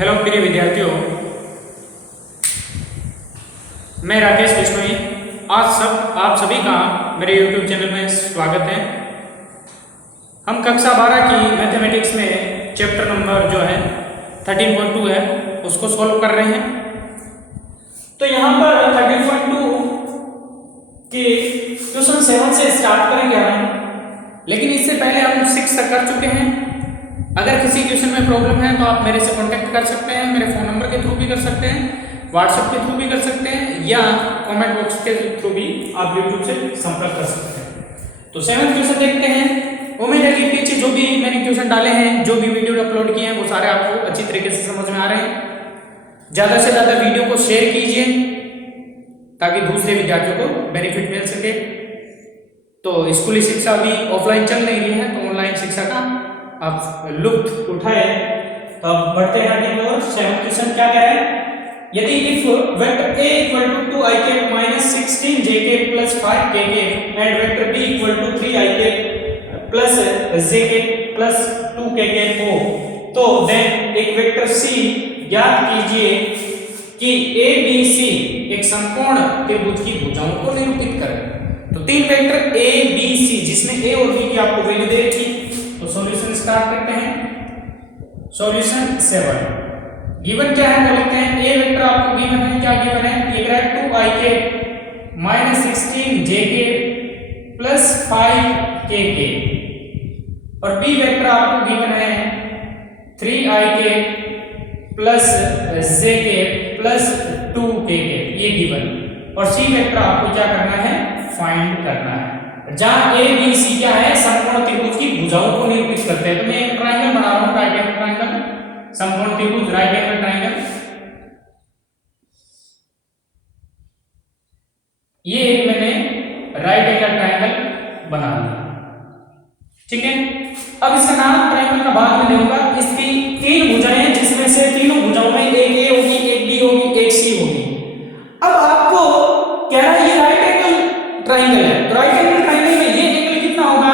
Hello प्रिय विद्यार्थियों, मैं राकेश बिश्नोई। आप सभी का मेरे YouTube चैनल में स्वागत है। हम कक्षा 12 की मैथमेटिक्स में चैप्टर नंबर जो है 13.2 है उसको सॉल्व कर रहे हैं। तो यहाँ पर 13.2 के क्वेश्चन 7 से स्टार्ट करेंगे हम, लेकिन इससे पहले हम 6 तक कर चुके हैं। अगर किसी क्वेश्चन में प्रॉब्लम है तो आप मेरे से कांटेक्ट कर सकते हैं, मेरे फ़ोन नंबर के थ्रू भी कर सकते हैं, व्हाट्सएप के थ्रू भी कर सकते हैं, या कमेंट बॉक्स के थ्रू भी आप यूट्यूब से संपर्क कर सकते हैं। तो 7th क्वेश्चन देखते हैं। उम्मीद है कि पीछे जो भी मैंने क्वेश्चन डाले हैं, जो भी वीडियो अपलोड किए हैं, वो सारे आपको अच्छी तरीके से समझ में आ रहे हैं। ज़्यादा से ज़्यादा वीडियो को शेयर कीजिए ताकि दूसरे विद्यार्थियों को बेनिफिट मिल सके। तो स्कूली शिक्षा भी ऑफलाइन चल नहीं रही है, तो ऑनलाइन शिक्षा का आप लुत्फ उठाए। तो अब बढ़ते हैं आगे की ओर। 7th क्वेश्चन क्या कह रहा है? यदि if vector a equal to 2i cap minus 16j cap plus 5k cap and vector b equal to 3i cap plus j cap plus 2k cap हो, तो देन एक वेक्टर c ज्ञात कीजिए कि abc एक समकोण त्रिभुज की भुजाओं को निरूपित करे। तो तीन वेक्टर a b c जिसमें a और b की आपको वैल्यू दे रखी। तो सॉल्यूशन स्टार्ट करते हैं। सॉल्यूशन 7 गिवन क्या है वो लिखते हैं। ए वेक्टर आपको गिवन है, क्या गिवन है? ये ग्रेड 2i के माइनस 16j के प्लस 5k के, और बी वेक्टर आपको गिवन है 3i के प्लस j के प्लस 2k के, ये गिवन। और सी वेक्टर आपको क्या करना है? फाइंड करना है। जहां ए बी सी क्या है? समकोण त्रिभुज की भुजाओं को निरूपित करते हैं। तो मैं एक ट्रायंगल बना रहा हूं, राइट एंगल ट्रायंगल, समकोण त्रिभुज राइट एंगल ट्रायंगल। ये एक मैंने राइट एंगल ट्रायंगल बना लिया, ठीक है। अब इसका नाम ट्रायंगल का बाद में दूंगा। इसकी तीन भुजाएं हैं, जिसमें से तीनों भुजाओं में एक ए होगी, एक बी होगी, एक सी होगी। अब आपको कह रहा है ये राइट एंगल ट्रायंगल है, तो राइट एंगल ट्रायंगल में ये एंगल कितना होगा?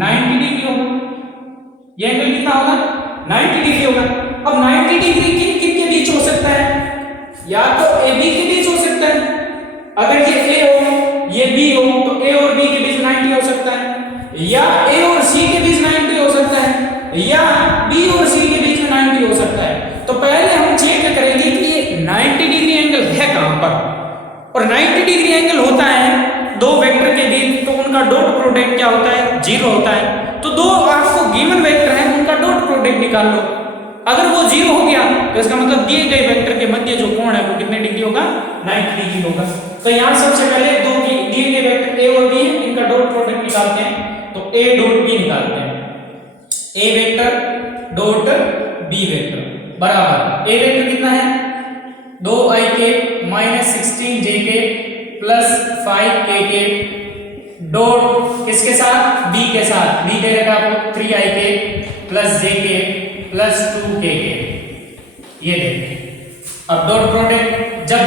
90 डिग्री होगा। ये एंगल कितना होगा? 90 डिग्री होगा। अब 90 डिग्री किन किन के बीच हो सकता है? या तो ए बी के बीच हो सकता है। अगर ये ए हो, ये बी हो, तो ए और बी के बीच 90 हो सकता है, या ए और सी के बीच 90 हो सकता है, या बी और सी के बीच में 90 हो सकता है। तो पहले हम चेक करेंगे कि ये 90 डिग्री एंगल है कहां पर। और 90 डिग्री एंगल होता है दो वेक्टर के बीच, तो उनका डॉट प्रोडक्ट क्या होता है? 0 होता है। तो दो आपको गिवन वेक्टर है, उनका डॉट प्रोडक्ट निकाल लो। अगर वो 0 हो गया तो इसका मतलब दिए गए वेक्टर के मध्य जो कोण है वो कितने डिग्री होगा? 90 डिग्री होगा। तो यहां सबसे पहले दो दिए गए वेक्टर a और b है, इनका डॉट प्रोडक्ट निकालते हैं। तो a डॉट b निकालते हैं। a vector dot b vector बराबर, a वेक्टर कितना है? 2i के माइनस 16j के प्लस 5k के डॉट किसके साथ? b के साथ। b दे रखा आपको 3i के प्लस j के प्लस 2k के, ये देखिए। अब डॉट प्रोडक्ट जब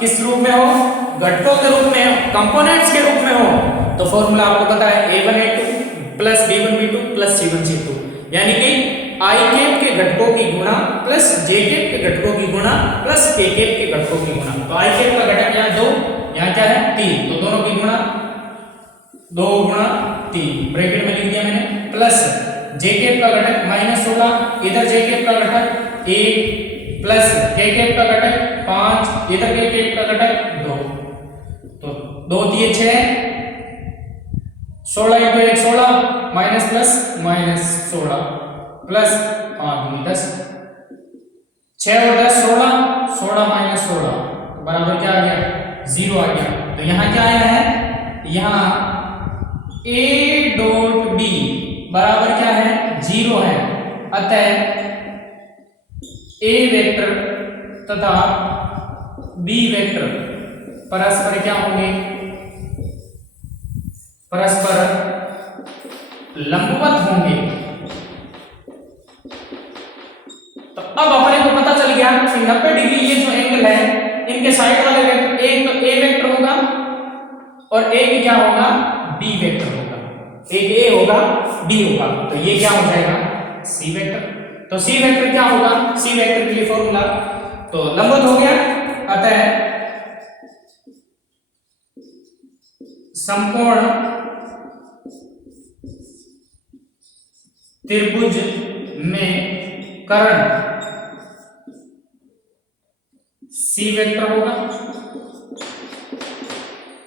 किस रूप में हो? घटकों के रूप में, कंपोनेंट्स के रूप में हो, तो फॉर्मूला आपको पता है a1 a2 plus b1 b2 plus c1 c2, यानी कि i कैप के घटकों की गुणा प्लस j कैप के घटकों की गुणा प्लस k कैप के घटकों की गुणा। तो i कैप का घटक यहाँ 2, यहाँ क्या है? 3, तो दोनों की गुणा 2 गुणा 3 ब्रैकेट में लिख दिया मैंने, प्लस j कैप का घटक माइनस 16, इधर j कैप का घटक 1 प्लस k कैप का घटक 5, इधर k कैप का घटक 2। तो 2 दिए 6, 16 × 1 16 माइनस प्लस माइनस 16 प्लस 5 दूनी 10, 6 और 10 16, 16 माइनस 16 बराबर क्या आ गया? 0 आ गया। तो यहाँ क्या आया है? यहाँ a डॉट b बराबर क्या है? 0 है। अतः a वेक्टर तथा b वेक्टर परस्पर क्या होंगे? परस्पर लंबवत होंगे। तो अब अपने को पता चल गया कि 90 डिग्री ये जो एंगल है, इनके साइड वाले वेक्टर एक तो a वेक्टर होगा और एक क्या होगा? b वेक्टर होगा। एक a होगा, b होगा, तो ये क्या हो जाएगा? c vector. तो सी वेक्टर क्या होगा, सी वेक्टर के लिए फॉर्मूला तो लंबवत हो गया, अतः समकोण त्रिभुज में कर्ण सी वेक्टर होगा,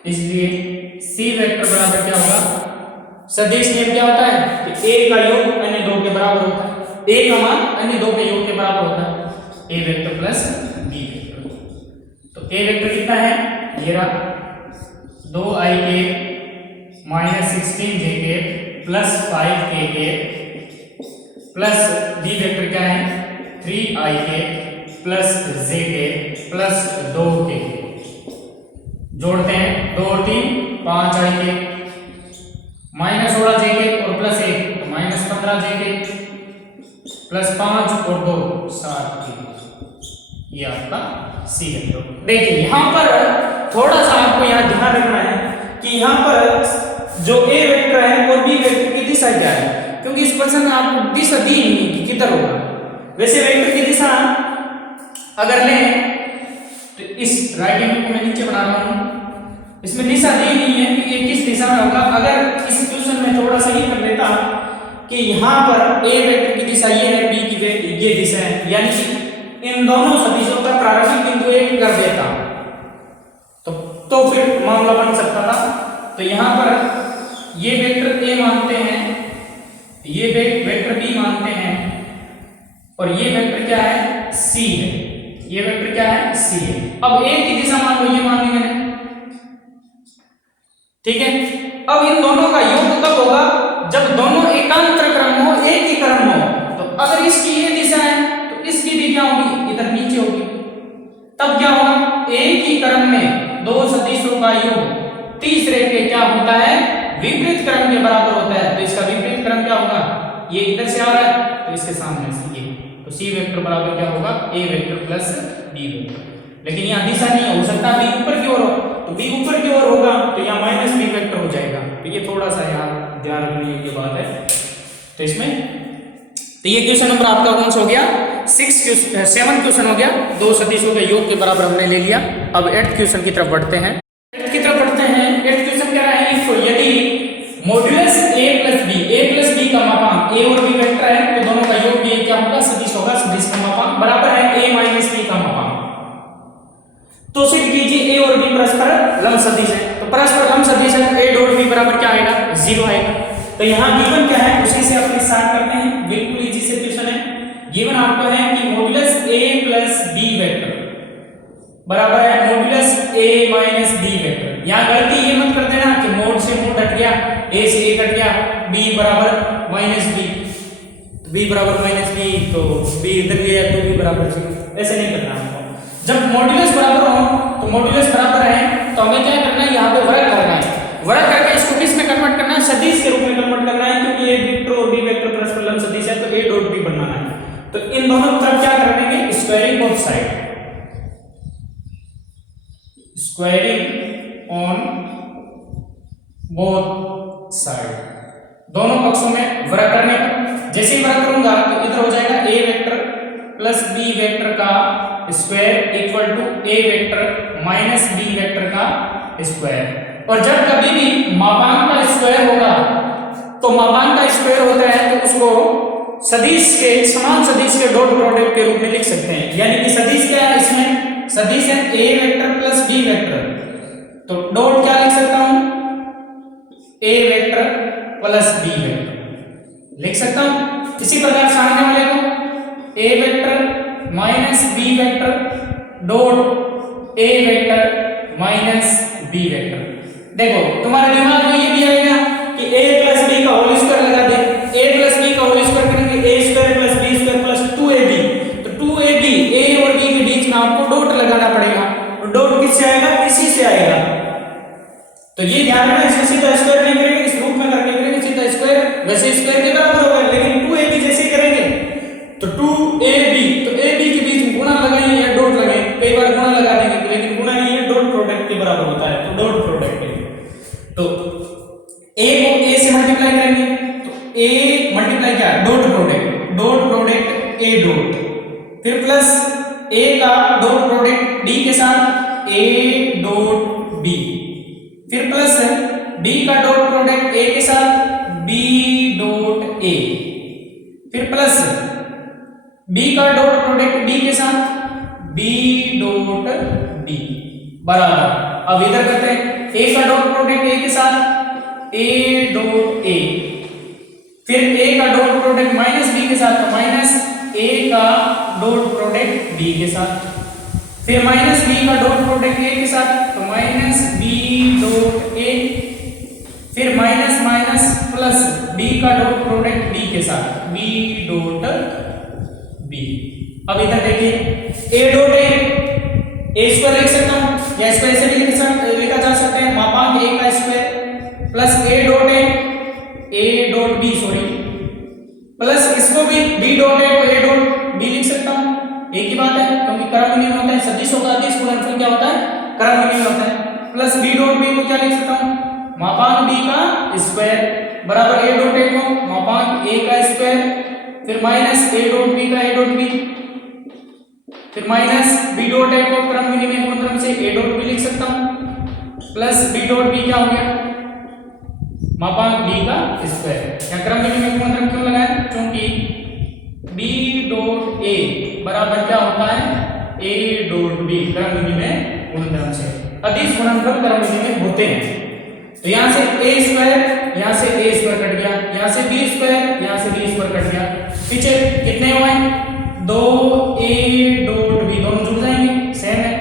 इसलिए सी वेक्टर बराबर क्या होगा, सदिश नियम क्या होता है कि ए का योग अन्य दो के बराबर होता है, ए का मान अन्य दो के योग के बराबर होता है, ए वेक्टर प्लस बी वेक्टर। तो ए वेक्टर कितना है, ये रहा 2i के -16j के प्लस 5k के प्लस बी वेक्टर क्या है 3i के प्लस j के प्लस 2k, जोड़ते हैं 2 और 3 5i के -16j के और प्लस 1 तो -15j के प्लस 5 और 2 7k, ये आपका सी वेक्टर। देखिए यहां पर थोड़ा सा आपको यहां ध्यान रखना है कि यहां पर जो ए वेक्टर है और बी वेक्टर की दिशा क्या है, क्योंकि इस क्वेश्चन में आपको दिशा दी नहीं है कि किधर होगा। वैसे वेक्टर की दिशा अगर लें तो इस राइट एंगल को मैं नीचे बना रहा हूं, इसमें दिशा दी नहीं है कि ये किस दिशा में होगा। अगर इस क्वेश्चन में थोड़ा सा ही कर लेता कि यहां पर ए वेक्टर की दिशा ये है, बी की ये दिशा है, यानी कि इन दोनों सदिशों का प्रारंभिक बिंदु एक कर देता तो फिर मामला बन सकता था। तो यहां पर ये वेक्टर ए मानते हैं, ये वेक्टर बी मानते हैं और ये वेक्टर क्या है सी है, ये वेक्टर क्या है सी है। अब ए की दिशा मान लो, ये मान ली मैंने, ठीक है। अब इन दोनों का योग कब होगा, जब दोनों एकांतर क्रम हो, एक ही क्रम हो। तो अगर इसकी ये दिशा है तो इसकी भी क्या होगी, इधर नीचे होगी, तब क्या होगा एक ही क्रम में दो सदिशों का योग तीसरे के क्या होता है विपरीत क्रम के बराबर होता है। तो इसका विपरीत क्रम क्या होगा, ये इधर से आ रहा है तो इसके सामने से ये, तो सी वेक्टर बराबर क्या होगा ए वेक्टर प्लस बी वेक्टर। लेकिन यहाँ दिशा नहीं हो सकता बी ऊपर की ओर हो, तो बी ऊपर की ओर होगा तो यहाँ माइनस बी वेक्टर हो जाएगा। तो ये थोड़ा सा यहाँ ध्यान रखने की बात है। तो इसमें तो ये क्वेश्चन नंबर आपका कौन सा हो गया 7 क्वेश्चन हो गया, दो सदिशों के योग के बराबर हमने ले लिया। अब 8th क्वेश्चन की तरफ बढ़ते हैं। 8th की तरफ बढ़ते हैं। 8th क्वेश्चन कह रहा है इफ यदि मॉड्यूलस a प्लस b का मापांक a और b वेक्टर है तो दोनों का योग भी क्या होगा सदिश होगा, सदिश का मापांक बराबर है a माइनस b का मापांक। तो सिद्ध कीजिए a और b परस्पर लंब सदिश है। तो परस्पर लंब सदिश है a डॉट b बराबर क्या आएगा 0 आएगा। तो यहाँ गिवन क्या है उसी से अपन स्टार्ट करते हैं, बिल्कुल इजी से क्वेश्चन है। गिवन आपको है कि modulus a plus b vector बराबर है modulus a minus b vector. यहाँ गलती ये मत कर देना कि मोड से मोड हट गया, a से a कट गया, b बराबर माइनस b, b बराबर माइनस b तो b इधर गया तो b बराबर c, ऐसे नहीं करना हमको। जब मॉड्यूलस बराबर हो तो मॉड्यूलस बराबर है तो हमें क्या करना है यहाँ पे वर्ग करना है, वर्ग करके इसको किस में कन्वर्ट करना है सदिश के रूप में कन्वर्ट करना है, क्योंकि a वेक्टर और b वेक्टर परस्पर लंब सदिश है तो a डॉट b बनाना है। तो इन दोनों तरफ क्या कर देंगे squaring both side, squaring on both side, दोनों पक्षों में वर्ग करने पर जैसे ही वर्ग करूंगा तो इधर हो जाएगा a vector plus b vector का square equal to a vector minus b vector का स्क्वायर। और जब कभी भी मापांक का स्क्वायर होगा तो मापांक का स्क्वायर होता है तो उसको सदिश के समान सदिश के डॉट प्रोडक्ट के रूप में लिख सकते हैं। यानी कि सदिश क्या है, इसमें सदिश है a vector plus b vector, तो डॉट क्या लिख सकता हूं a vector plus b vector लिख सकता हूं। इसी प्रकार सामने वाले को a vector minus b vector dot a vector minus b vector. देखो तुम्हारे दिमाग में ये भी आएगा कि a प्लस b का होल स्क्वायर लगा दे, a प्लस b का होल स्क्वायर करेंगे a square plus b square plus 2ab, तो 2ab a और b के बीच में आपको डॉट लगाना पड़ेगा, और डॉट किससे आएगा इसी से आएगा। तो ये ध्यान रखना, इसमें सीधा स्क्वायर नहीं करेंगे, इस रूप में करके करेंगे सीधा स्क्वायर, वैसे स्क्वायर के बराबर होगा, लेकिन 2ab जैसे करेंगे तो 2ab, तो ab के बीच में गुणा लगाएंगे या डॉट लगाएंगे, कई बार गुणा लगा देंगे तो लेकिन गुणा नहीं है डॉट प्रोडक्ट के बराबर होता है, तो डॉट प्रोडक्ट है। तो a को a से मल्टीप्लाई करेंगे तो a मल्टीप्लाई क्या डॉट प्रोडक्ट ए डॉट, फिर प्लस ए का डॉट प्रोडक्ट बी के साथ ए डॉट बी, फिर प्लस बी का डॉट प्रोडक्ट ए के साथ बी डॉट ए, फिर प्लस बी का डॉट प्रोडक्ट बी के साथ बी डॉट बी बराबर। अब इधर करते हैं ए का डॉट प्रोडक्ट ए के साथ ए डॉट ए, फिर ए का डॉट प्रोडक्ट माइनस बी के साथ माइनस ए का डॉट प्रोडक्ट बी के साथ, फिर माइनस बी का डॉट प्रोडक्ट ए के साथ तो माइनस बी डॉट ए, फिर माइनस माइनस प्लस बी का डॉट प्रोडक्ट बी के साथ बी डॉट बी। अब इधर देखिए ए डॉट ए स्क्वायर लिख सकता हूं या इसको ऐसे भी लिखा जा सकता है मापांक ए का square plus A dot B sorry, plus इसको भी बी डॉट ए को ए डॉट बी लिख सकता हूं, एक ही बात है क्योंकि क्रम नियम होता है सदिश होगा अदिश गुणनफल क्या होता है क्रम नियम होता है, प्लस बी डॉट बी को क्या लिख सकता हूं मापांक बी का स्क्वायर बराबर ए डॉट ए को मापांक ए का स्क्वायर, फिर माइनस ए डॉट बी का ए डॉट बी, फिर माइनस बी डॉट ए को क्रम विनिमय गुणधर्म से ए डॉट बी लिख सकता हूं, प्लस बी डॉट बी क्या हो गया मापांक बी का स्क्वायर। या क्रम विनिमय गुणधर्म क्यों लगाया क्योंकि बी डॉट ए बराबर क्या होता है ए डॉट बी क्रम विनिमय गुणधर्म से, अदिश गुणनफल क्रम विनिमय होते हैं। तो यहां से ए स्क्वायर यहां से ए स्क्वायर कट गया, यहां से बी स्क्वायर यहां से बी स्क्वायर कट गया, पीछे कितने हुए दो ए डॉट बी दोनों जुड़ जाएंगे सेम है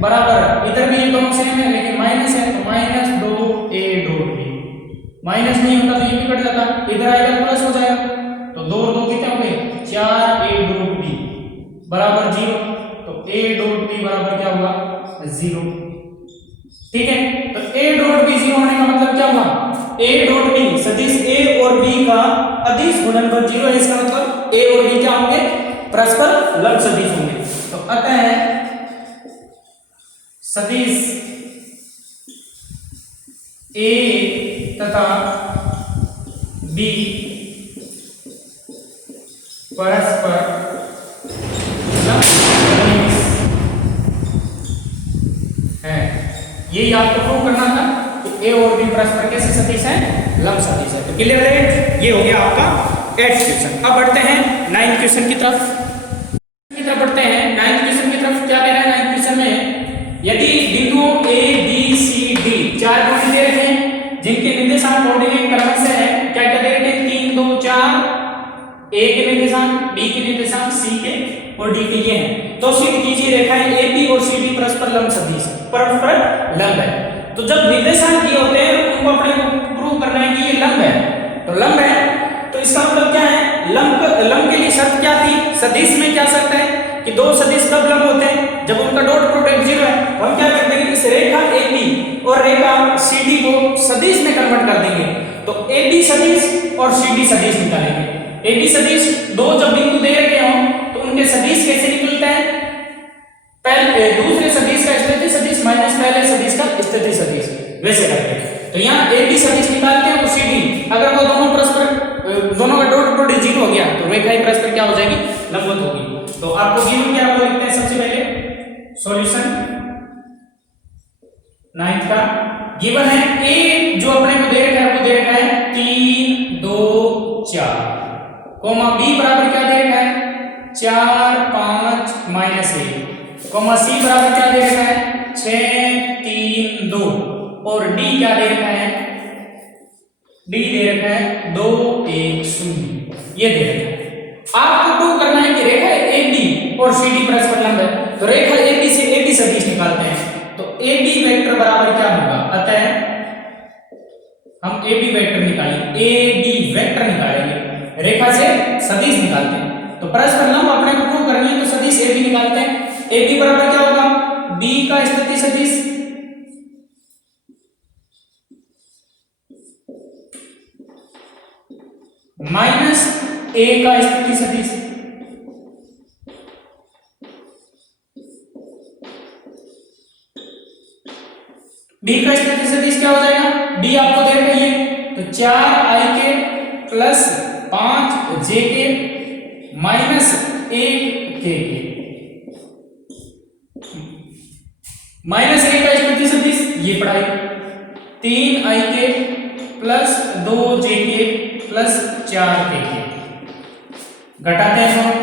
बराबर, इधर भी ये दोनों सेम है लेकिन माइनस है तो माइनस दो ए डॉट बी, माइनस नहीं होता तो ये भी कट जाता, इधर आएगा प्लस हो जाएगा तो दो और दो कितने हो गए चार ए डॉट बी बराबर जीरो, तो ए डॉट बी बराबर क्या हुआ जीरो। ठीक है तो ए डॉट बी जीरो होने का मतलब क्या हुआ ए डॉट बी सदिश ए और बी का अदिश गुणनफल जीरो है, इसका मतलब ए और बी क्या होंगे परस्पर लंब सदिश होंगे। तो अतः सदिश ए तथा बी परस्पर लंब सदिश है, यही आपको प्रूव करना था कि ए और बी परस्पर कैसे सदिश है लंब सदिश है। तो क्लियर है, ये हो गया आपका 8th क्वेश्चन। अब बढ़ते हैं 9th क्वेश्चन की तरफ बढ़ते हैं 9th क्वेश्चन की तरफ। क्या कह रहा है 9th क्वेश्चन में यदि बिंदुओं ए बी सी डी चार बिंदु दे रखे हैं जिनके निर्देशांक कोऑर्डिनेट क्रमशः है क्या क्या दे रखे हैं 3 2 4 ए के निर्देशांक बी के निर्देशांक सी के और डी के ये हैं, तो सिद्ध कीजिए रेखाएं ए बी और सी डी परस्पर लंब सदिश परस्पर लंब है। तो जब निर्देशांक दिए होते हैं उनको अपने को प्रूव करना है कि ये लंब है, तो लंब है तो इसका मतलब क्या है लंब के लिए शर्त क्या थी सदिश में क्या शर्त है कि दो सदिश कब लंब होते हैं जब उनका डॉट प्रोडक्ट जीरो है, तो हम क्या करते हैं इस रेखा AB और रेखा CD को सदिश में कन्वर्ट कर देंगे, तो AB सदिश और CD सदिश निकालेंगे। AB सदिश दो जब बिंदु दे रखे हों तो उनके सदिश कैसे निकलते हैं पहले दूसरे सदिश का स्थिति सदिश माइनस पहले सदिश का स्थिति सदिश वैसे करते हैं। तो यहाँ AB सदिश निकालते हैं और CD अगर वो दोनों परस्पर दोनों का डॉट प्रोडक्ट जीरो हो गया तो रेखा ही परस्पर क्या हो जाएगी लंबवत होगी। तो आपको गिवन क्या आपको लिखते हैं सबसे पहले सॉल्यूशन 9th का गिवन है ए जो अपने को दे रखा है वो दे रखा है 3 2 4 कोमा बी बराबर क्या दे रखा है 4 5 माइनस 1 कोमा सी बराबर क्या दे रखा है 6 3 2 और डी क्या दे रखा है डी दे रखा है 2 1 0 ये दे रखा है। आपको प्रूव करना है कि रेखा AB और CD परस्पर लंब है, तो रेखा AB से AB सदिश निकालते हैं तो AB वेक्टर बराबर क्या होगा, अतः हम AB वेक्टर निकालेंगे AB वेक्टर निकालेंगे रेखा से सदिश निकालते हैं, तो परस्पर लंब अपने को प्रूव करनी है तो सदिश AB निकालते हैं। AB बराबर क्या होगा B का स्थिति सदिश माइनस A का स्थिति सदिश B का स्थिति सदिश क्या हो जाएगा B आपको दे रखा है तो 4 I के प्लस 5 J के माइनस 1 के माइनस 1 का स्थिति सदिश ये पढ़ाई 3 i के प्लस 2 j के प्लस 4 के घटाते हैं दोनों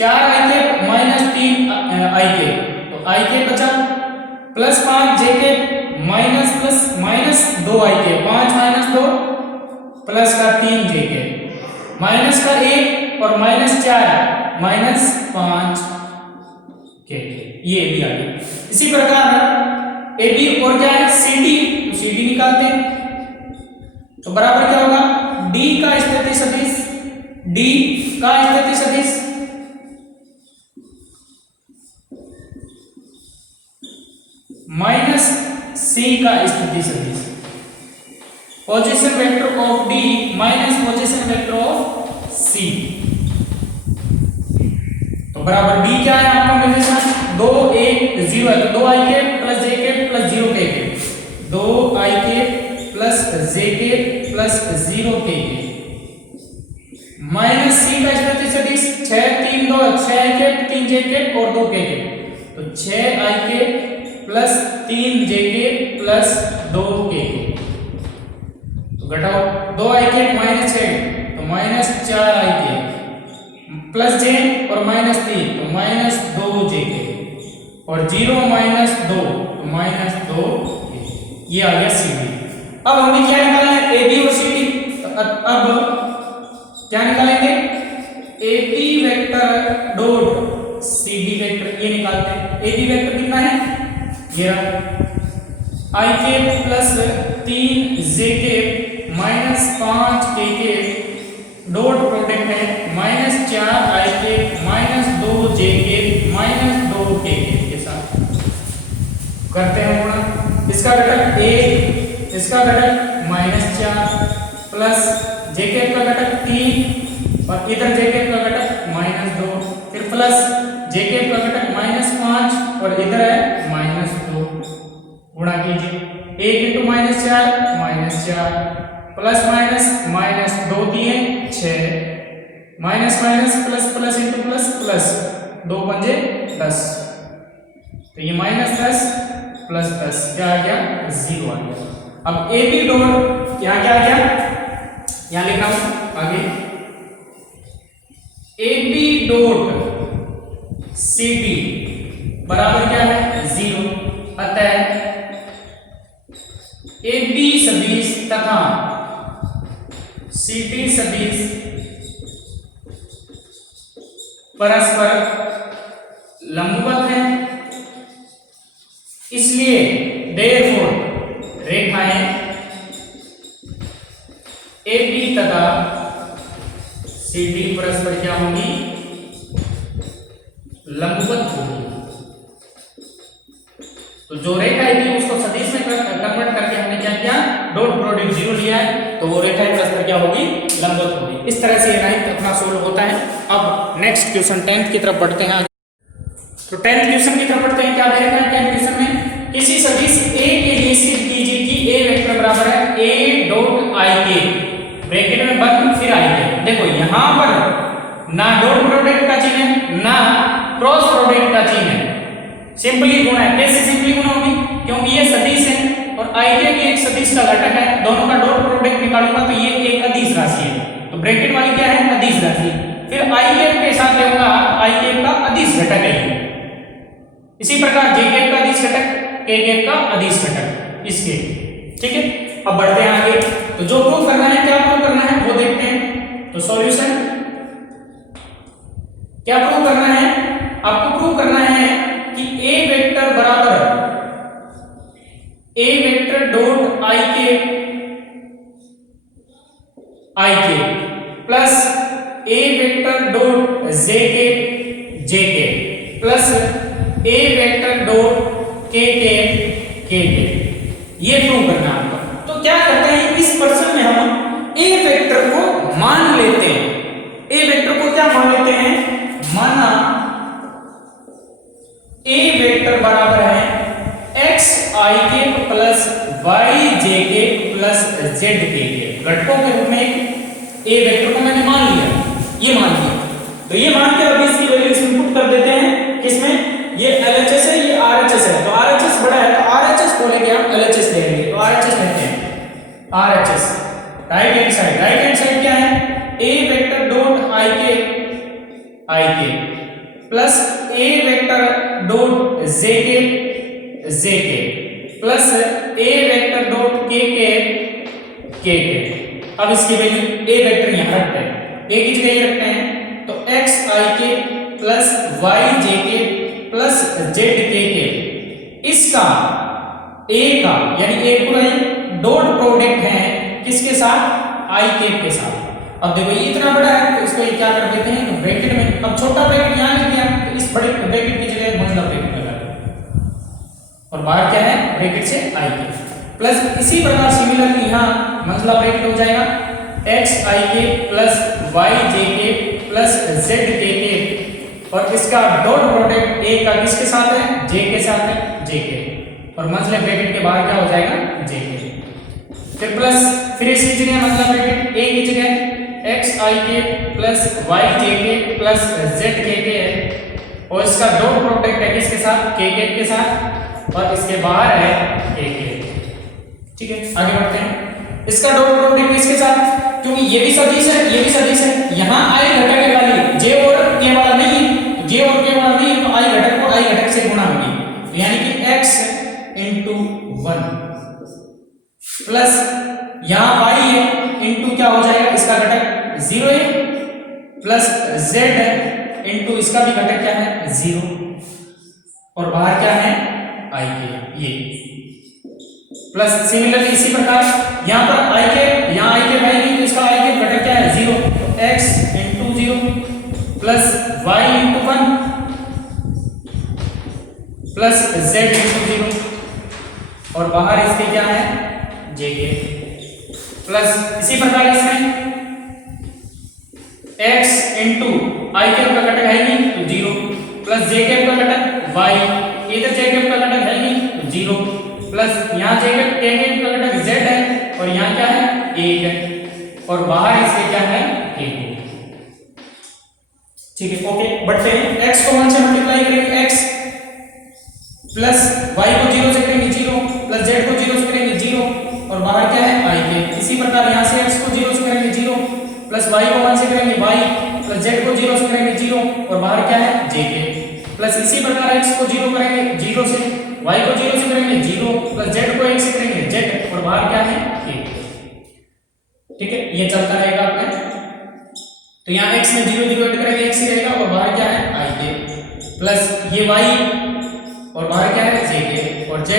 4 i के माइनस 3 i के तो i के बचा प्लस 5 j के माइनस प्लस माइनस 2 i के 5 माइनस 2 प्लस का 3 j के माइनस का 1 और माइनस 4 माइनस 5 के ये भी आ गया। इसी प्रकार ए बी और क्या है सी डी तो सी डी निकालते हैं तो बराबर क्या होगा डी का स्थिति सदिश डी का स्थिति सदिश माइनस सी का स्थिति सदिश position vector of D minus position vector of C तो बराबर डी क्या है आपका निर्देशांक 2 1 0 है तो 2 i के प्लस j के प्लस 0 के 2 i के प्लस j के प्लस 0 के माइनस सी का स्थिति सदिश 6 3 2 6 i के 3 j के और 2 के तो 6 i के प्लस 3 j के प्लस 2 के तो घटाओ 2 i के माइनस 6 तो माइनस 4 i के प्लस j और माइनस 3 तो माइनस 2 j के और 0 माइनस 2 तो माइनस 2 ये आ गया सी डी। अब हमें क्या निकालना है ए बी और सी डी अब क्या निकालेंगे A B vector dot C D vector ये निकालते हैं ए बी वेक्टर कितना है ये i के प्लस 3 j के माइनस 5 के डॉट प्रोडक्ट है माइनस 4 i के माइनस 2 j के माइनस 2 के साथ करते हैं गुणा इसका घटक 1 इसका घटक माइनस 4 प्लस j के का घटक 3 और इधर j के का घटक माइनस 2 फिर प्लस j के का घटक माइनस 5 और इधर है माइनस 2 गुणा कीजिए 1 into minus 4 minus 4 plus minus minus 2 दिए 6 minus minus plus plus into plus plus 2 पंजे 10 तो ये माइनस 10 प्लस 10 क्या आ गया 0 आ गया। अब ए बी डॉट यहाँ क्या आ गया यहाँ लिखना आगे A B dot C D बराबर क्या है 0 अतः ए बी सदिश तथा सी डी सदिश परस्पर लंबवत है इसलिए देयरफॉर रेखाएं ए बी तथा सी डी परस्पर क्या होंगी लंबवत होगी। तो जो रेखा है उसको सदिश में कन्वर्ट करके हमने क्या किया डॉट प्रोडक्ट 0 लिया है तो वो रेखा परस्पर क्या होगी लंबवत होगी। इस तरह से 9th अपना सोल्व होता है। अब नेक्स्ट क्वेश्चन 10th की तरफ बढ़ते हैं। तो 10th क्वेश्चन की तरफ बढ़ते हैं। क्या दे रखा है 10th क्वेश्चन में किसी सदिश a के लिए सिद्ध कीजिए कि a वेक्टर बराबर है a डॉट i के ब्रैकेट में बंद फिर i के। देखो यहां पर ना डॉट प्रोडक्ट का चिन्ह है ना क्रॉस प्रोडक्ट का चिन्ह है, सिंपली गुणा है। कैसे सिंपली गुणा होगी क्योंकि ये सदिश है और i के भी एक सदिश का घटक है, दोनों का डॉट प्रोडक्ट निकालूंगा तो ये एक अदिश राशि है। तो ब्रैकेट वाली क्या है अदिश राशि, फिर i के साथ लेऊंगा i का अदिश घटक है। इसी प्रकार j का अदिश घटक k का अदिश घटक इसके, ठीक है। अब बढ़ते हैं आगे। तो जो प्रूव करना है क्या प्रूव करना है वो देखते हैं। तो सॉल्यूशन क्या प्रूव करना है, आपको प्रूव करना है कि a वेक्टर बराबर a वेक्टर डॉट i के plus a vector dot j के plus a vector dot k के ये प्रूव करना है आपको। तो क्या करते हैं इस प्रश्न में हम a वेक्टर को मान लेते हैं। a वेक्टर को क्या मान लेते हैं, माना a वेक्टर बराबर है x i के प्लस y j के प्लस z के घटकों के रूप में a वेक्टर को मैंने मान लिया, ये मान लिया। तो ये मान के अब इसकी वैल्यू पुट कर देते हैं किसमें, ये LHS है, ये RHS है, तो RHS बड़ा है तो RHS को लेके हम LHS ले लेंगे, तो RHS लेते हैं RHS। राइट हैंड साइड क्या है, A vector dot IK plus A vector dot JK plus A vector dot KK। अब इसकी वैल्यू A वेक्टर यहां रखते हैं, A की जगह ये रखते हैं, तो XIK plus YJK plus ZKK, इसका A का यानी A पूरा डॉट प्रोडक्ट है किसके साथ, IK के साथ। अब देखो ये इतना बड़ा है तो इसको ये क्या कर देते हैं, तो ब्रैकेट में, अब छोटा ब्रैकेट यहां लिख दिया तो इस बड़े ब्रैकेट की जगह मंझला ब्रैकेट लगा दो और बाहर क्या है, ब्रैकेट से IK प्लस इसी प्रकार सिमिलरली यहां मंझला ब्रैकेट हो जाएगा XIK plus YJK plus ZKK और इसका डॉट प्रोडक्ट A का किसके साथ है, J के साथ है, JK और मंझले ब्रैकेट के बाहर क्या हो जाएगा, JK। फिर प्लस फिर इसकी जगह मंझला ब्रैकेट A की जगह XIK plus YJK plus ZKK है और इसका डॉट प्रोडक्ट है किसके साथ, KK के साथ और इसके बाहर है KK। ठीक है, आगे बढ़ते हैं। इसका डॉट प्रोडक्ट किसके साथ, क्योंकि ये भी सदिश है, ये भी सदिश है, यहाँ I घटक वाली J और K वाला नहीं है, J और K वाला नहीं है तो I घटक को I घटक से गुणा होगी, तो यानी कि x इंटू 1 प्लस यहाँ y है इंटू क्या हो जाएगा, इसका घटक 0 है प्लस z इंटू इसका भी घटक क्या है 0 और बाहर क्या है IK, ये प्लस सिमिलरली इसी प्रकार यहाँ पर IK, यहाँ IK भाई नहीं तो इसका IK घटक क्या है 0, तो x into 0 plus y into 1 plus z into 0 और बाहर इसके क्या है JK प्लस इसी प्रकार इसमें x इंटू IK का घटक है नहीं तो 0 प्लस JK का घटक y, इधर JK का घटक है नहीं तो 0 प्लस यहाँ KK का घटक z है और यहाँ क्या है 1 है और बाहर इसके क्या है KK। ठीक है, ओके बढ़ते हैं। x को 1 से मल्टीप्लाई करेंगे x प्लस y को 0 से करेंगे 0 प्लस z को 0 से करेंगे 0 और बाहर क्या है IK। इसी प्रकार यहाँ से x को 0 से करेंगे 0 प्लस y को 1 से करेंगे y प्लस z को 0 से करेंगे 0 और बाहर क्या है JK प्लस इसी प्रकार x को 0 करेंगे 0 से, y को 0 से करेंगे 0 प्लस z को 1 से करेंगे z और बाहर क्या है k। ठीक है, ये चलता रहेगा आपका। तो यहाँ x में 0 0 ऐड करेंगे x ही रहेगा और बाहर क्या है IK प्लस ये y और बाहर क्या है JK और z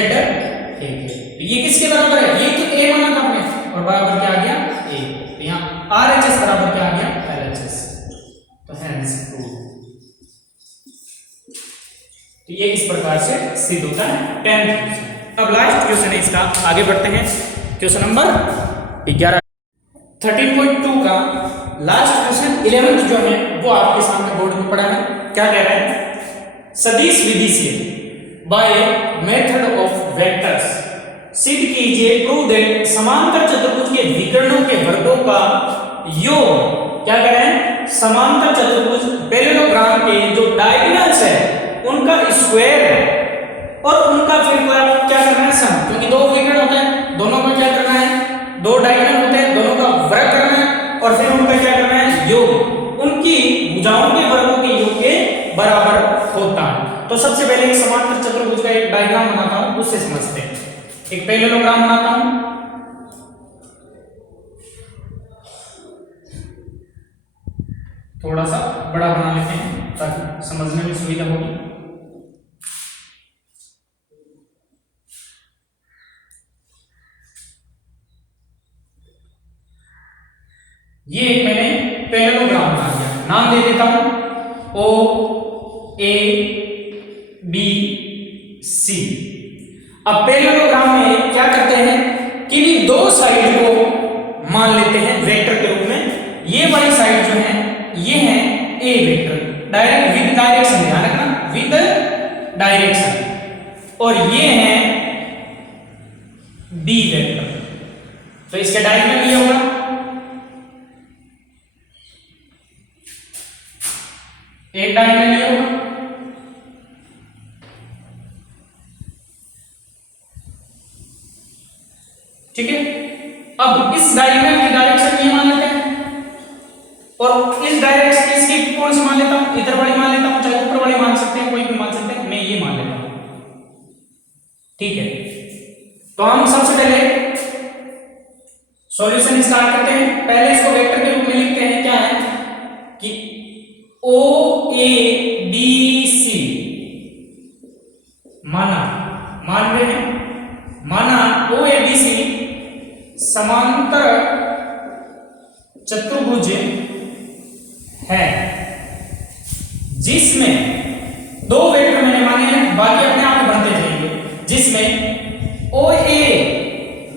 k। तो ये किसके बराबर है, ये तो a माना था आपने और बराबर क्या आ गया a, तो यहाँ RHS बराबर क्या आ गया LHS। तो हेंस प्रूव। तो ये इस प्रकार से सिद्ध होता है 10th। अब लास्ट क्वेश्चन है इसका, आगे बढ़ते हैं। क्वेश्चन नंबर 11 13.2 का लास्ट क्वेश्चन 11th जो है वो आपके सामने बोर्ड में पड़ा है। क्या कह रहे हैं, सदिश विधि से बाय मेथड ऑफ वेक्टर्स सिद्ध कीजिए प्रूव दैट समांतर चतुर्भुज के विकर्णों के वर्गों का योग, क्या कह रहे हैं, समांतर चतुर्भुज पैरेललोग्राम के जो डायगोनल्स है उनका स्क्वायर है और उनका फिर क्या करना है सम, क्योंकि दो विकर्ण होते हैं दोनों में क्या करना है, दो डायगोनल होते हैं दोनों का वर्ग करना है और फिर उनका क्या करना है योग, उनकी भुजाओं के वर्गों के योग के बराबर होता है। तो सबसे पहले एक समांतर चतुर्भुज का एक डायग्राम बनाता हूं, उससे समझते हैं। एक पैरेललोग्राम बनाता हूं, थोड़ा सा बड़ा बना लेते हैं ताकि समझने में सुविधा होगी। ये एक मैंने पैरेललोग्राम बना दिया, नाम दे देता हूं O A B C। अब पैरेललोग्राम में क्या करते हैं, किन्हीं दो साइड को मान लेते हैं वेक्टर के रूप में। ये वाली साइड जो है ये है A vector, direct with direction, ध्यान रखना विद डायरेक्शन, और ये है B वेक्टर। तो इसका डायरेक्शन ये होगा, एक डायगोनल ये होगा इस डायगोनल की डायरेक्शन ये मान लेते हैं और इस डायरेक्शन इसकी कौन सी मान लेता हूं, इधर वाली मान लेता हूं, चाहे ऊपर वाली मान सकते हैं, कोई भी मान सकते हैं, मैं ये मान लेता हूं। ठीक है, तो हम सबसे पहले सॉल्यूशन स्टार्ट करते हैं। पहले इसको वेक्टर के रूप में लिखते हैं। क्या है कि ओ ए बी सी मान रहे हैं, माना ओ ए बी सी समांतर चतुर्भुज है जिसमें दो वेक्टर मैंने माने हैं, बाकी अपने आप ही बनते जाएंगे, जिसमें ओ ए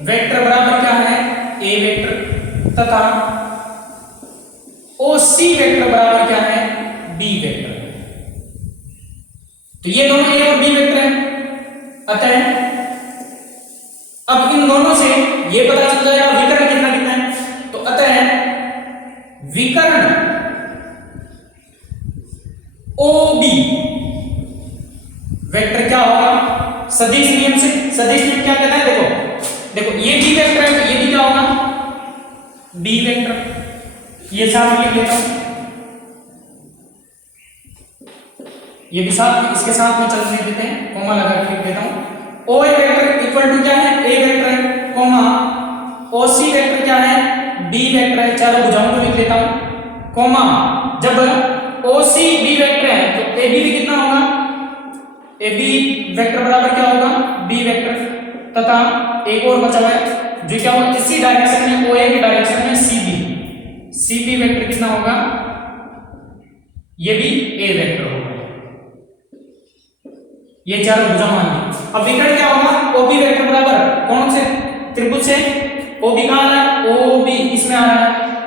वेक्टर बराबर क्या है, ए वेक्टर, तथा ओ सी वेक्टर बराबर क्या है, बी वेक्टर। तो ये दोनों ए और बी वेक्टर हैं। अतः अब इन दोनों से ये पता चल जाएगा विकर्ण कितना कितना है। तो अतः विकर्ण OB वेक्टर क्या होगा, सदिश नियम से। सदिश नियम क्या कहता है, देखो ये B वेक्टर है तो ये भी क्या होगा, B वेक्टर। ये साथ में लिख लेता हूं, ये भी साथ, इसके साथ में चलने देते हैं, कोमा लगा के लिख देता हूं। ओ ए वेक्टर इक्वल टू क्या है, ए वेक्टर है, कोमा ओ सी वेक्टर क्या है, बी वेक्टर है। चारों भुजाओं को लिख लेता हूं, कोमा जब ओ सी बी वेक्टर है तो ए बी भी कितना होगा, ए बी वेक्टर बराबर क्या होगा, बी वेक्टर, तथा एक और बचा हुआ है जो क्या होगा, इसी डायरेक्शन में ओ ए की डायरेक्शन में सी बी वेक्टर कितना होगा, ये भी ए वेक्टर होगा। ये चारों भुजा मान ली। अब विकर्ण क्या होगा, OB वेक्टर बराबर कौन से त्रिभुज से, OB कहां आ रहा है, OB इसमें आ रहा है,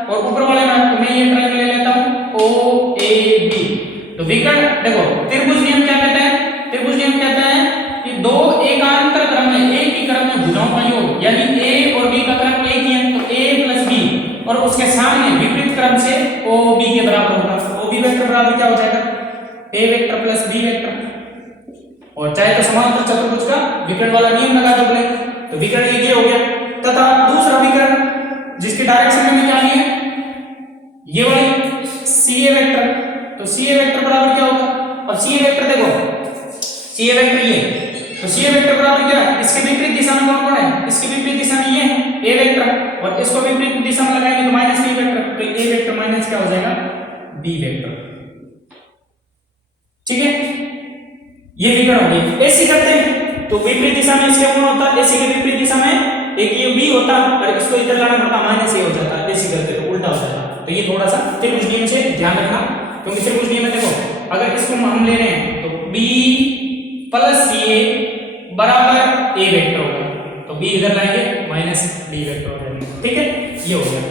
और ऊपर वाले में तो मैं ये ट्रायंगल ले लेता हूं OAB। तो विकर्ण देखो, त्रिभुज नियम क्या कहता है, त्रिभुज नियम कहता है कि दो एकांतर क्रम में एक ही क्रम में भुजाओं का योग, यानी A और B का क्रम एक ही है तो A + B, और उसके सामने विपरीत क्रम से OB के बराबर होगा। OB वेक्टर बराबर क्या हो जाएगा, A वेक्टर + B वेक्टर। और चाहे तो समांतर चतुर्भुज का विकर्ण वाला नियम लगा दो बोले, तो विकर्ण ये हो गया। तथा दूसरा विकर्ण जिसके डायरेक्शन में क्या है, ये वाली CA वेक्टर, तो CA वेक्टर बराबर क्या होगा, अब CA वेक्टर देखो, CA वेक्टर ये, तो CA वेक्टर बराबर क्या है, इसके विपरीत दिशा में कौन है, इसके विपरीत दिशा में ये है A वेक्टर, और इसको विपरीत दिशा में लगाएंगे तो -B वेक्टर, तो A वेक्टर माइनस क्या हो जाएगा, B वेक्टर। ठीक है, ये विकर्ण हो गई। ऐसे करते हैं तो विपरीत दिशा में इसके कौन होता है, ऐसे के विपरीत दिशा में एक ये B होता और इसको इधर लाना पड़ता, -A हो जाता है, ऐसे करते तो उल्टा हो जाता। तो ये थोड़ा सा त्रिभुज नियम से ध्यान रखना, क्योंकि त्रिभुज नियम में देखो, अगर इसको हम ले रहे हैं तो B + CA बराबर A वेक्टर होगा, तो B इधर लाएंगे -B वेक्टर हो जाएगा। ठीक है, ये हो गया।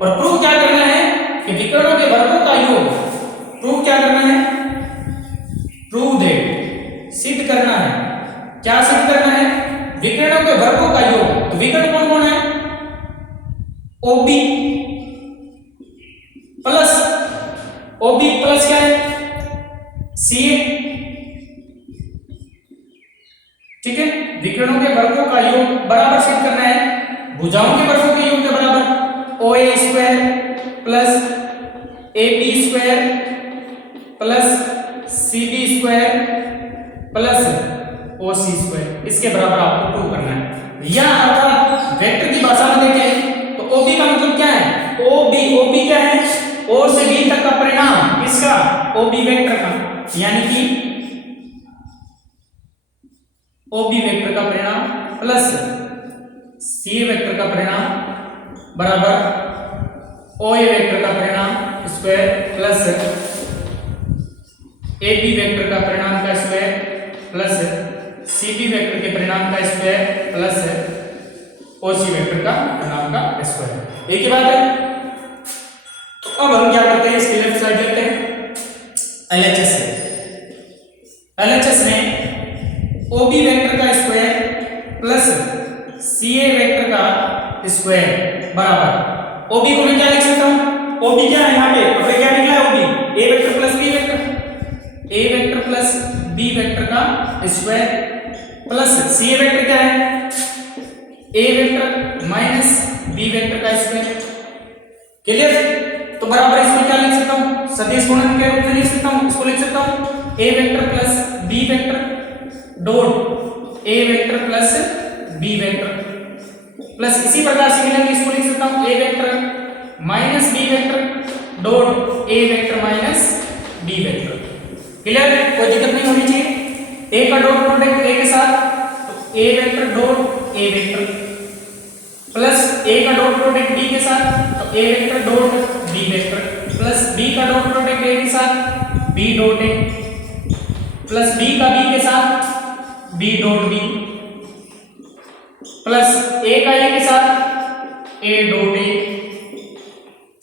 और प्रूव क्या करना है कि विकर्णों के वर्गों का योग, प्रूव क्या करना है, प्रूव दैट, सिद्ध करना है। क्या सिद्ध करना है, विकर्णों के वर्गों का योग। तो विकर्ण कौन कौन है, OB प्लस क्या है, CA। ठीक है, विकर्णों के वर्गों का योग बराबर सिद्ध करना है भुजाओं के वर्गों के योग के बराबर, OA² plus AB² plus CB² plus OC², इसके बराबर आपको प्रूव करना है। या अर्थात वेक्टर की भाषा में देखें तो OB का मतलब क्या है, OB क्या है, O से B तक का परिणाम किसका, OB वेक्टर का, यानी कि OB वेक्टर का परिणाम प्लस CA वेक्टर का परिणाम बराबर OA वेक्टर का परिणाम स्क्वायर प्लस AB वेक्टर का परिणाम का स्क्वायर प्लस CB वेक्टर के परिणाम का स्क्वायर प्लस OC वेक्टर का परिणाम का स्क्वायर। एक ही बात है। तो अब हम क्या करते हैं, इसकी लेफ्ट साइड लेते हैं LHS। LHS में OB वेक्टर का स्क्वायर प्लस CA वेक्टर का स्क्वायर बराबर, OB को मैं क्या लिख सकता हूं, OB क्या है यहाँ पे, तो क्या लिखा है OB, A vector plus B vector, A vector plus B vector का स्क्वायर प्लस CA वेक्टर क्या है, A vector minus B vector का स्क्वायर। क्लियर? तो बराबर इसको क्या लिख सकता हूं, सदिश गुणन के रूप में लिख सकता हूं। इसको लिख सकता हूं A vector plus B vector dot A vector plus B vector plus इसी प्रकार से मिलेंगे, इसको लिख सकता हूं A vector minus B vector dot A vector minus B vector. Clear? कोई दिक्कत नहीं होनी चाहिए। ए का डॉट प्रोडक्ट ए के साथ, तो A vector dot A vector plus A का डॉट प्रोडक्ट बी के साथ, तो A vector dot B vector plus B का डॉट प्रोडक्ट ए के साथ B dot A plus B का बी के साथ B dot B plus A का ए के साथ ए डॉट ए,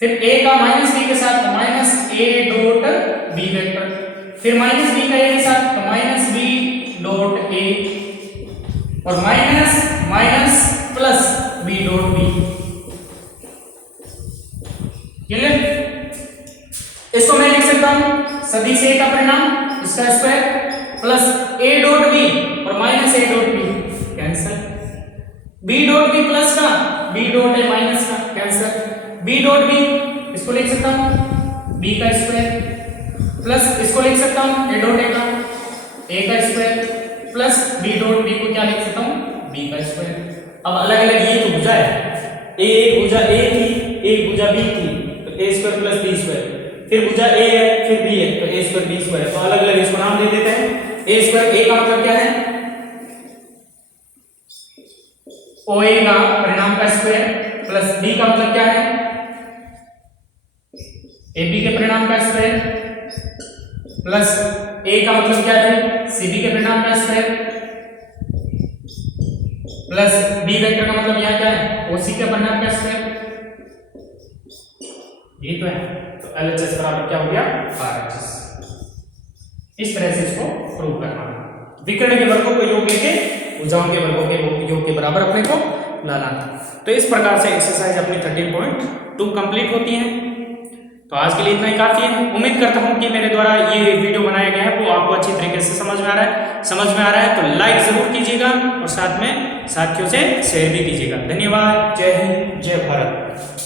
फिर ए का माइनस बी के साथ minus A dot B vector, फिर माइनस बी का ए के साथ तो माइनस बी डॉट ए और minus minus plus B dot B. Clear? इसको मैं लिख सकता हूं सदिश ए का परिणाम इसका square plus A dot B और minus A dot B cancel, B dot B plus का बी डॉट ए माइनस का कैंसिल, बी डॉट बी इसको लिख सकता हूं बी का स्क्वायर प्लस इसको लिख सकता हूं ए डॉट ए का square plus B dot B को क्या लिख सकता हूं बी का स्क्वायर। अब अलग अलग ये तो भुजा है, एक भुजा ए थी एक भुजा बी थी, तो ए स्क्वायर प्लस बी स्क्वायर, फिर भुजा ए है फिर बी है तो ए स्क्वायर बी स्क्वायर, तो अलग अलग इसको नाम दे देते हैं। ए स्क्वायर ए का मतलब क्या है ओए का परिणाम का स्क्वायर प्लस बी का मतलब क्या है ए बी के परिणाम का स्क्वायर प्लस ए का मतलब क्या है सी बी के परिणाम का स्क्वायर प्लस बी वेक्टर का मतलब यहाँ क्या है ओसी के परिणाम का स्क्वायर। ये तो है, तो LHS बराबर क्या हो गया RHS। इस तरह से इसको प्रूव करना है। विकर्ण के वर्गों को योग लेके भुजाओं के वर्गों के योग के बराबर अपने को लाना था। तो इस प्रकार से एक्सरसाइज अपनी 13.2 कंप्लीट होती है। तो आज के लिए इतना ही काफी है। उम्मीद करता हूं कि मेरे द्वारा ये वीडियो बनाया गया है वो आपको अच्छी तरीके से समझ में आ रहा है तो लाइक जरूर कीजिएगा और साथ में साथियों से शेयर भी कीजिएगा। धन्यवाद। जय हिंद, जय भारत।